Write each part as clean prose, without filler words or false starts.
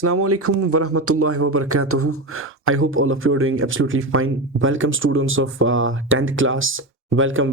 Assalamu alaikum wa rahmatullahi wa barakatuhu. I hope all of you are doing absolutely fine. Welcome, students of 10th class. Welcome.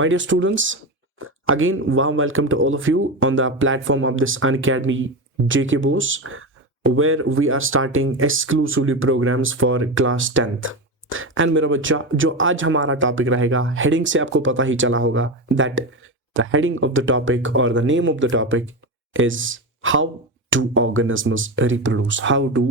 My dear students, again warm welcome to all of you on the platform of this Unacademy JK post, where we are starting exclusively programs for class 10th. And मेरा बच्चा जो आज हमारा topic रहेगा, heading से आपको पता ही चला होगा that the heading of the topic और the name of the topic is how do organisms reproduce. How do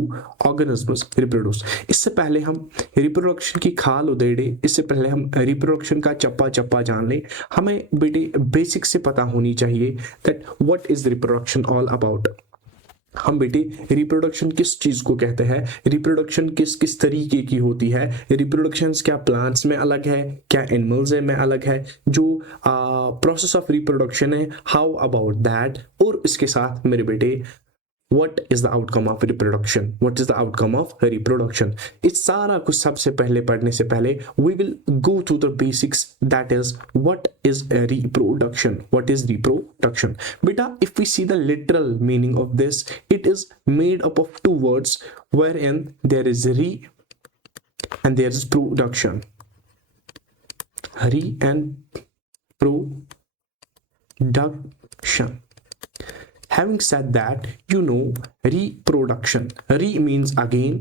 organisms reproduce. इससे पहले हम रिप्रोडक्शन की खाल उधेड़े, इससे पहले हम रिप्रोडक्शन का चप्पा चप्पा जान ले. हमें बेटे बेसिक से पता होनी चाहिए that what is reproduction all about. हम बेटे रिप्रोडक्शन किस चीज को कहते हैं, रिप्रोडक्शन किस तरीके की होती है, रिप्रोडक्शन क्या प्लांट्स में अलग है, क्या एनिमल्स में अलग है, जो प्रोसेस ऑफ रिप्रोडक्शन है, हाउ अबाउट दैट. और इसके साथ मेरे बेटे what is the outcome of reproduction, what is the outcome of reproduction. इस सारा कुछ सबसे पहले पढ़ने से पहले we will go to the basics, that is what is reproduction. What is reproduction? Beta, if we see the literal meaning of this, it is made up of two words wherein there is re and there is production. Re and production. Having said that, you know reproduction. Re means again,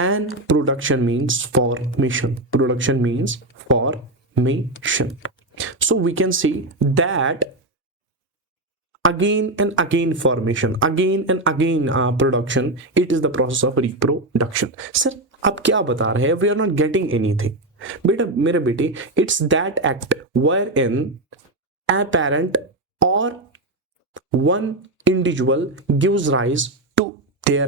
and production means formation. Production means formation. So we can see that again and again formation, again and again production. It is the process of reproduction. Sir, अब क्या बता रहे हैं? We are not getting anything. बेटा मेरे बेटे, it's that act wherein a parent or one individual gives rise to their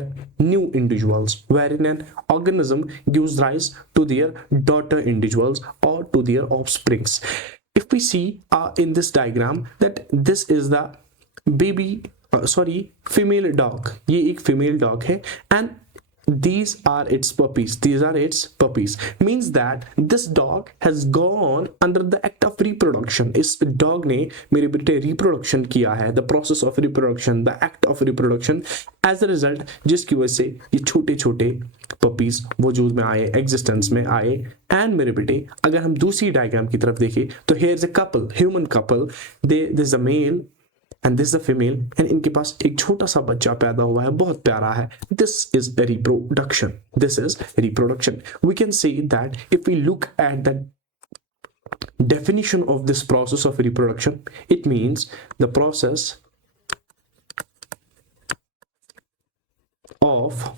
new individuals, wherein an organism gives rise to their daughter individuals or to their offsprings. If we see in this diagram that this is the female dog. ये एक female dog है and these are its puppies. Means that this dog has gone under the act of reproduction. इस dog ने मेरे बेटे reproduction किया है, the process of reproduction, the act of reproduction. As a result, जिसकी वजह से ये छोटे छोटे puppies वजूद में आए, existence में आए. And मेरे बेटे अगर हम दूसरी डायग्राम की तरफ देखें तो here is a couple, human couple. There is a male and this is a female, and इनके पास एक छोटा सा बच्चा पैदा हुआ है, बहुत प्यारा है. This is a reproduction. This is reproduction. We can say that if we look at the definition of this process of reproduction, it means the process of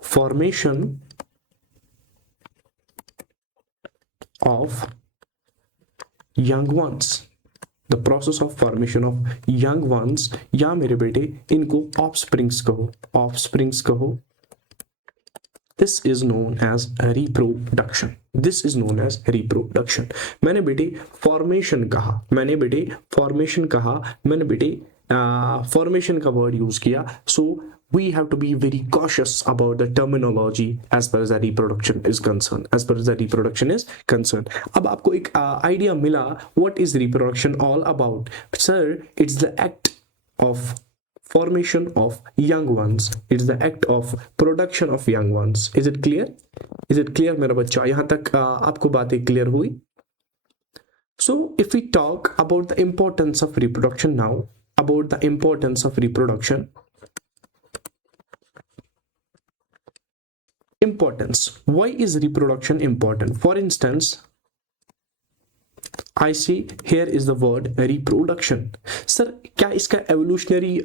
formation of young ones. The process of formation of young ones, या मेरे बेटे इनको offsprings कहो. This is known as reproduction. This is known as reproduction. मैंने बेटे formation कहा, मैंने बेटे formation का word use किया. So we have to be very cautious about the terminology as far as the reproduction is concerned. अब आपको एक idea मिला what is reproduction all about. Sir, it's the act of formation of young ones. It's the act of production of young ones. Is it clear? मेरा बच्चा, यहाँ तक आपको बातें clear हुई? So if we talk about the importance of reproduction now, importance. Why is reproduction important? For instance, I see here is the word reproduction. Sir, क्या इसका evolutionary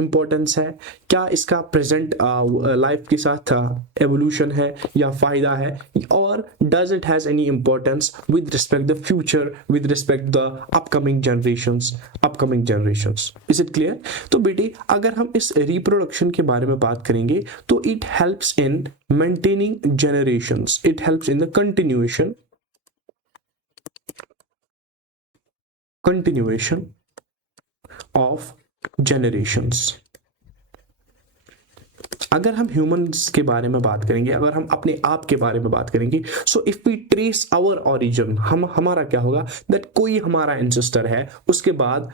importance है? क्या इसका present life के साथ evolution है या फायदा है? और does it has any importance with respect the future, with respect the upcoming generations? Is it clear? तो बेटे अगर हम इस reproduction के बारे में बात करेंगे तो it helps in maintaining generations. It helps in the continuation of generations. अगर हम ह्यूमंस के बारे में बात करेंगे, अगर हम अपने आप के बारे में बात करेंगे, so if we trace our origin, हमारा क्या होगा, दैट कोई हमारा एंसेस्टर है, उसके बाद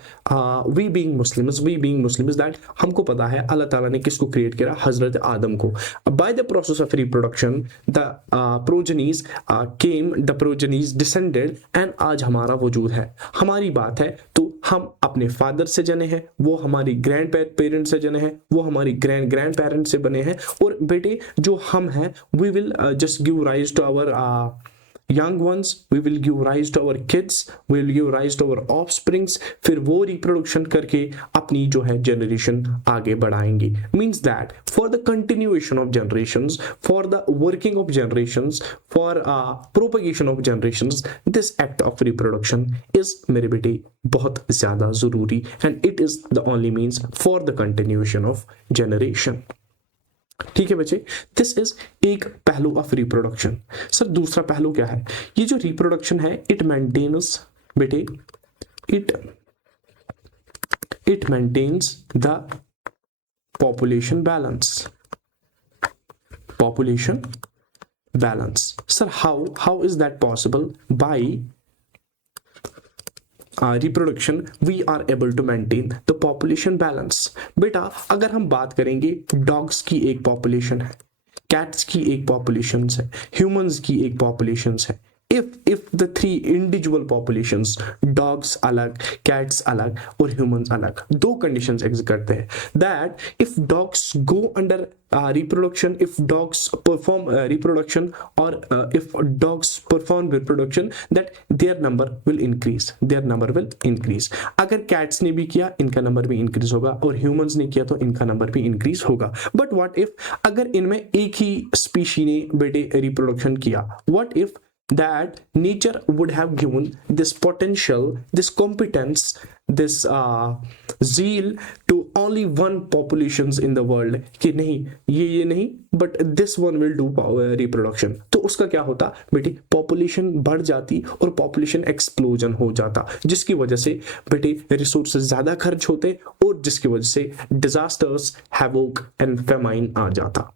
वी बीइंग मुस्लिम्स दैट हमको पता है अल्लाह ताला ने किसको क्रिएट किया, हजरत आदम को। By the process of reproduction the progenies came, the progenies descended, and आज हमारा वजूद है। हमारी बात है तो हम अपने फादर से जने हैं, वो हमारी ग्रैंड पेरेंट्स से जने हैं, वो हमारी ग्रैंड पेरेंट्स से बने हैं, और बेटे जो हम हैं, we will just give rise to our young ones, we will give rise to our kids, we will give rise to our offsprings, फिर वो रिप्रोडक्शन करके अपनी जो है जनरेशन आगे बढ़ाएंगे। Means that for the continuation of generations, for the working of generations, for propagation of generations, this act of reproduction is मेरे बेटे बहुत ज्यादा जरूरी, and it is the only means for the continuation of generation. ठीक है बच्चे, this is एक पहलू ऑफ रिप्रोडक्शन। सर दूसरा पहलू क्या है? ये जो रिप्रोडक्शन है, इट मेंटेन्स बेटे, it maintains the population balance. Sir how is that possible? By reproduction we are able to maintain the population balance. बेटा अगर हम बात करेंगे, डॉग्स की एक पॉपुलेशन है, कैट्स की एक पॉपुलेशन है, ह्यूमंस की एक पॉपुलेशन है। if the three individual populations, dogs अलग, cats अलग और humans अलग, दो conditions exist करते हैं, that if dogs go under reproduction, if dogs perform reproduction, or if dogs perform reproduction, that their number will increase, अगर cats ने भी किया इनका नंबर भी increase होगा, और humans ने किया तो इनका नंबर भी increase होगा। but what if अगर इनमें एक ही species ने बेटे reproduction किया, what if that nature would have given this potential, this competence, this zeal to only one populations in the world, कि नहीं ये नहीं, but this one will do reproduction, तो उसका क्या होता बेटे, पॉपुलेशन बढ़ जाती और पॉपुलेशन एक्सप्लोजन हो जाता, जिसकी वजह से बेटे रिसोर्सेज ज्यादा खर्च होते, और जिसकी वजह से डिजास्टर्स, हैवोक एंड फेमाइन आ जाता।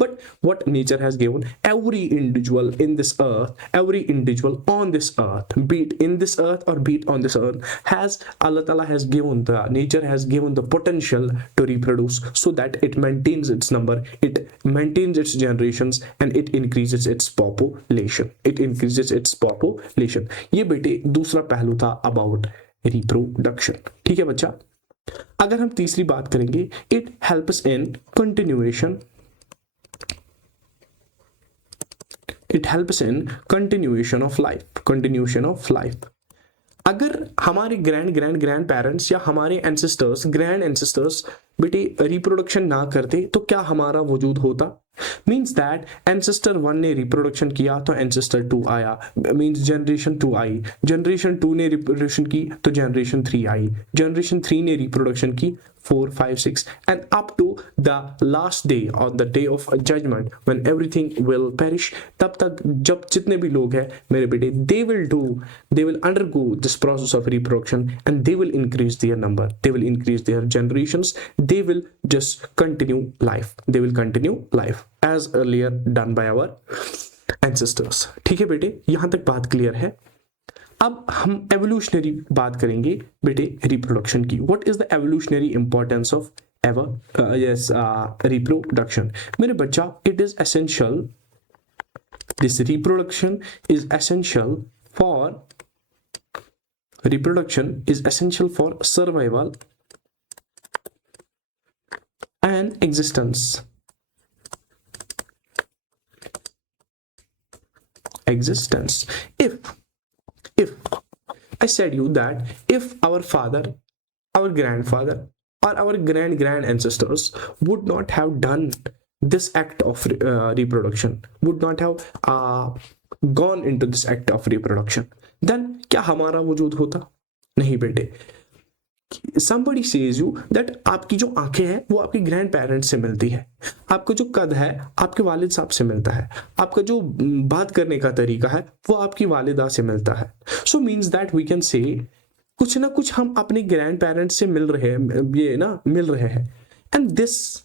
But what nature has given every individual in this earth, every individual on this earth, be it in this earth or be it on this earth, has Allah Ta'ala has given, the nature has given the potential to reproduce, so that it maintains its number, it maintains its generations, and it increases its population, ये बेटे दूसरा पहलू था about reproduction। ठीक है बच्चा, अगर हम तीसरी बात करेंगे, it helps in continuation of life. अगर हमारे ग्रैंड पेरेंट्स या हमारे ग्रैंड एंसेस्टर्स बेटे रिप्रोडक्शन ना करते तो क्या हमारा वजूद होता? मीन्स दैट एंसेस्टर 1 ने रिप्रोडक्शन किया तो एंसेस्टर 2 आया, मीन्स जनरेशन 2 आई, जनरेशन 2 ने रिप्रोडक्शन की तो जनरेशन 3 आई, जनरेशन 3 ने रिप्रोडक्शन की 4, 5, 6 and up to the last day or the day of judgment when everything will perish। तब तक जब जितने भी लोग हैं मेरे बेटे, they will undergo this process of reproduction, and they will increase their number, they will increase their generations, they will just continue life as earlier done by our ancestors। ठीक है बेटे, यहां तक बात क्लियर है। अब हम एवोल्यूशनरी बात करेंगे बेटे रिप्रोडक्शन की। What is the evolutionary importance of reproduction? मेरे बच्चा, it is essential, this reproduction is essential for survival and existence if I said you that if our father, our grandfather, or our grand ancestors would not have done this act of reproduction, would not have gone into this act of reproduction, then क्या हमारा वजूद होता? नहीं बेटे। somebody says you that आपकी जो आंखें हैं वो आपके ग्रैंड पेरेंट्स से मिलती है, आपका जो कद है आपके वालिद साहब से मिलता है, आपका जो बात करने का तरीका है वो आपकी वालिदा से मिलता है। So means that we can say कुछ ना कुछ हम अपने ग्रैंड पेरेंट्स से मिल रहे हैं, and this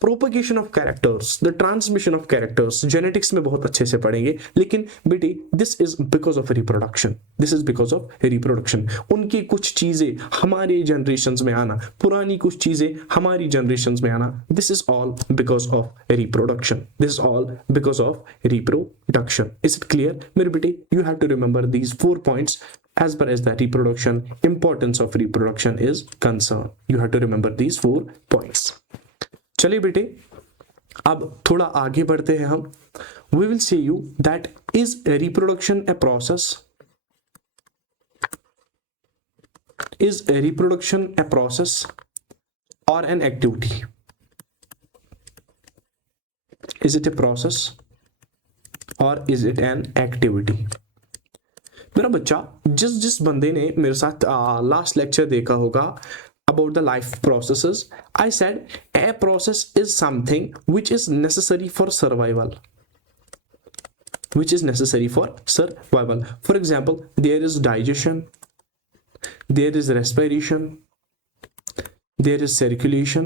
propagation of characters, the transmission of characters genetics में बहुत अच्छे से पढ़ेंगे, लेकिन बेटे this is because of reproduction, this is because of reproduction. उनकी कुछ चीजें हमारे जनरेशंस में आना, पुरानी कुछ चीजें हमारी जनरेशंस में आना, this is all because of reproduction, this is all because of reproduction. Is it clear मेरे बेटे? You have to remember these 4 points as far as the reproduction, importance of reproduction is concerned. You have to remember these 4 points. चलिए बेटे अब थोड़ा आगे बढ़ते हैं हम। We will say you that is reproduction a process? Is reproduction a process or an activity? Is it a process or is it an activity? मेरा बच्चा, जिस जिस बंदे ने मेरे साथ लास्ट लेक्चर देखा होगा about the life processes, I said a process is something which is necessary for survival. Which is necessary for survival. For example, there is digestion, there is respiration, there is circulation,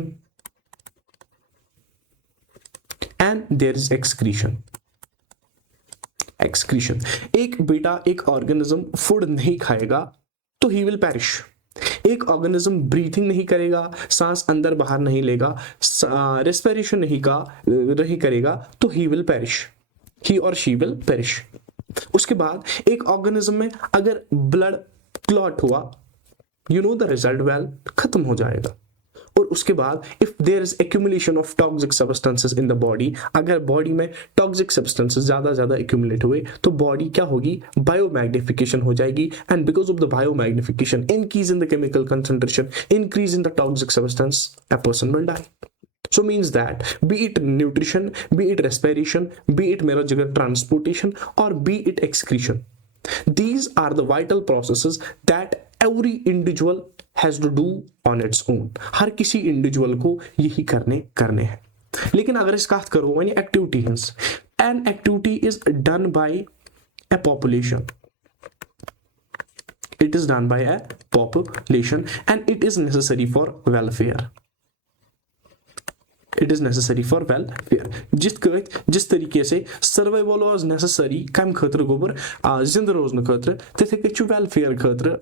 and there is excretion. Excretion. एक बेटा एक organism food नहीं खाएगा तो he will perish. एक organism breathing नहीं करेगा, सांस अंदर बाहर नहीं लेगा, रेस्पिरेशन नहीं करेगा तो ही विल पेरिश, ही और शी विल पेरिश। उसके बाद एक ऑर्गेनिज्म में अगर ब्लड क्लॉट हुआ, you know the result, well खत्म हो जाएगा। और उसके बाद if there is accumulation of toxic substances in the body, अगर बॉडी में टॉक्सिक सब्सटेंसेस ज्यादा एक्यूमुलेट हुए तो बॉडी क्या होगी? बायोमैग्निफिकेशन हो जाएगी। And because of the biomagnification, increase in the chemical concentration, increase in the toxic substance, a person will die. So means that be it nutrition, be it respiration, be it मेरा जगह transportation, or be it excretion, these are the vital processes that every individual has to do on its own. हर किसी individual को यही करने हैं। लेकिन अगर इस बात करो यानी activities, an activity is done by A population, it is done by A population and it is necessary for welfare. It is necessary for welfare. जिस तरीके से सर्वाइवल वाज नेसेसरी कम खतर गोबर जिंदा रोजन खतर, तिथे कछु वेलफेयर खतर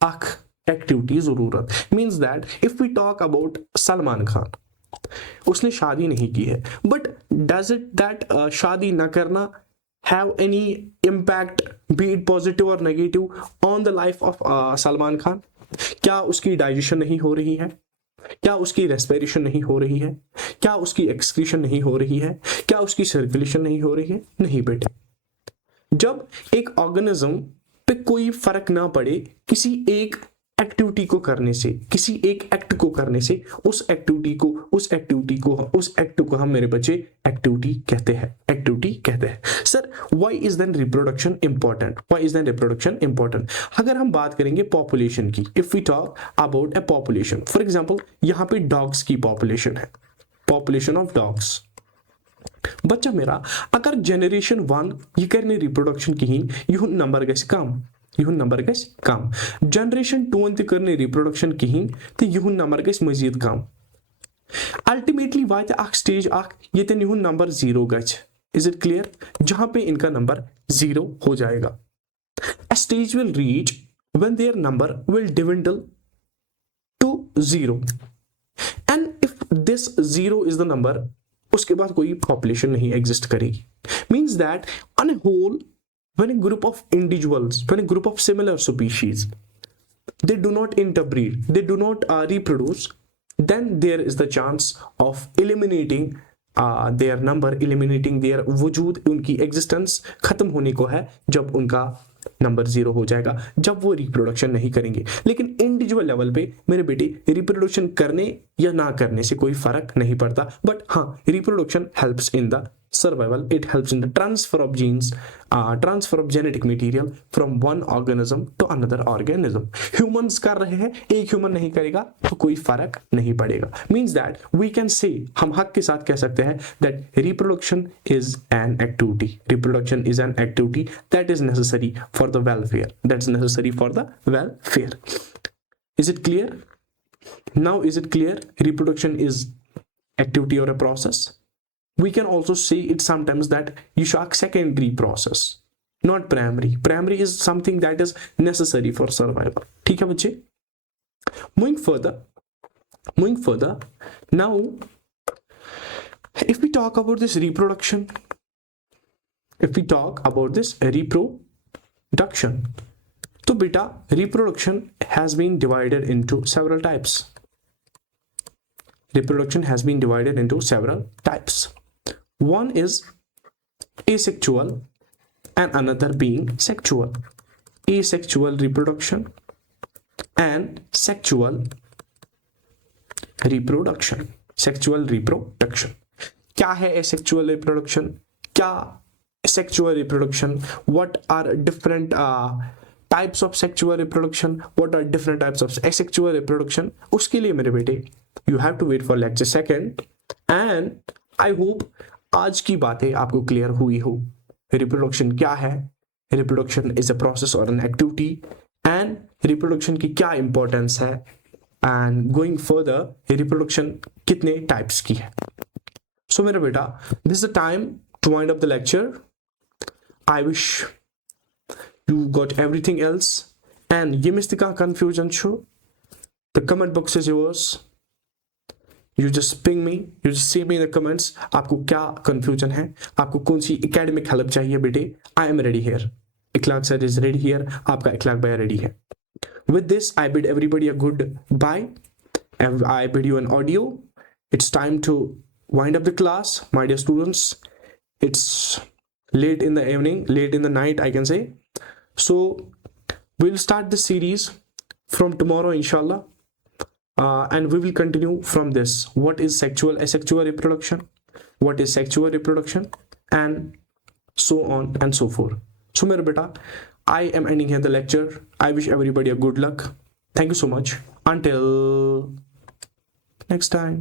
अख एक्टिविटी जरूरत। Means that if we talk about Salman Khan, उसने शादी नहीं की है, बट डज इट दैट शादी न करना have any impact, be it positive और negative, on the life of Salman Khan? क्या उसकी डाइजेशन नहीं हो रही है? क्या उसकी रेस्पिरेशन नहीं हो रही है? क्या उसकी एक्सक्रीशन नहीं हो रही है? क्या उसकी सर्कुलेशन नहीं हो रही है? नहीं बेटे। जब एक ऑर्गेनिज्म पे कोई फर्क ना पड़े किसी एक एक्टिविटी को करने से, किसी एक एक्ट को करने से, उस एक्ट को हम मेरे बच्चे एक्टिविटी कहते हैं। Sir why is then reproduction important? अगर हम बात करेंगे पॉपुलेशन की, if we talk about a population, for example यहाँ पे डॉग्स की पॉपुलेशन है, पॉपुलेशन ऑफ डॉग्स। बच्चा मेरा अगर जनरेशन 1 ये करने रिप्रोडक्शन कहीं युन नंबर गस कम, जनरेशन 2 ते करने रिप्रोडक्शन कहीं तो युन नंबर गस मजीद कम। अल्टीमेटली वात अख स्टेज अख येतन युन नंबर 0 गछ। Is it clear? जहां पे इनका नंबर 0 हो जाएगा। A stage will reach when their number will dwindle to 0, and if this 0 is the number, उसके बाद कोई पॉपुलेशन नहीं एग्जिस्ट करेगी। Means that on a whole when a group of individuals, when a group of similar species, they do not interbreed, they do not reproduce, then there is the chance of eliminating their number, eliminating their वजूद, उनकी existence खत्म होने को है जब उनका number 0 हो जाएगा, जब वो रिप्रोडक्शन नहीं करेंगे। लेकिन इंडिविजुअल लेवल पे मेरे बेटे रिप्रोडक्शन करने या ना करने से कोई फर्क नहीं पड़ता, बट हाँ reproduction helps in the survival, it helps in the transfer of genes, transfer of genetic material from one organism to another organism. Humans कर रहे हैं, एक ह्यूमन नहीं करेगा तो कोई फर्क नहीं पड़ेगा। Means that we can say, हम हक के साथ कह सकते हैं that reproduction is an activity. Reproduction is an activity that is necessary for the welfare. That's necessary for the welfare. Is it clear? Now is it clear? Reproduction is activity or a process. We can also say it sometimes that you should a secondary process, not primary. Primary is something that is necessary for survival. ठीक है बच्चे? Moving further, now if we talk about this reproduction, तो बेटा reproduction has been divided into several types. One is asexual and another being sexual. Asexual reproduction and sexual reproduction. क्या है asexual reproduction? क्या sexual reproduction? What are different types of sexual reproduction? What are different types of asexual reproduction? उसके लिए मेरे बेटे you have to wait for lecture second, and I hope आज की बातें आपको क्लियर हुई हो. रिप्रोडक्शन क्या है, रिप्रोडक्शन इज अ प्रोसेस और एन एक्टिविटी, एंड रिप्रोडक्शन की क्या इंपॉर्टेंस है, एंड गोइंग फर्दर रिप्रोडक्शन कितने टाइप्स की है. सो मेरा बेटा this is the time to wind up the lecture. I wish you got everything else, and ये मिस्टेक कंफ्यूजन छो, the comment box is yours. You just ping me, you just see me in the comments. आपको क्या confusion है, आपको कौन सी academic help चाहिए बेटे. I am ready here. Ikhlaq sir is ready here. आपका इखलाक भैया ready है. With this, I bid everybody a good bye. And I bid you an audio. It's time to wind up the class, my dear students. It's late in the evening, late in the night, I can say. So we'll start the series from tomorrow, inshallah. And we will continue from this. What is sexual, asexual reproduction? What is sexual reproduction? And so on and so forth. So, मेरे बेटा, I am ending here the lecture. I wish everybody a good luck. Thank you so much. Until next time.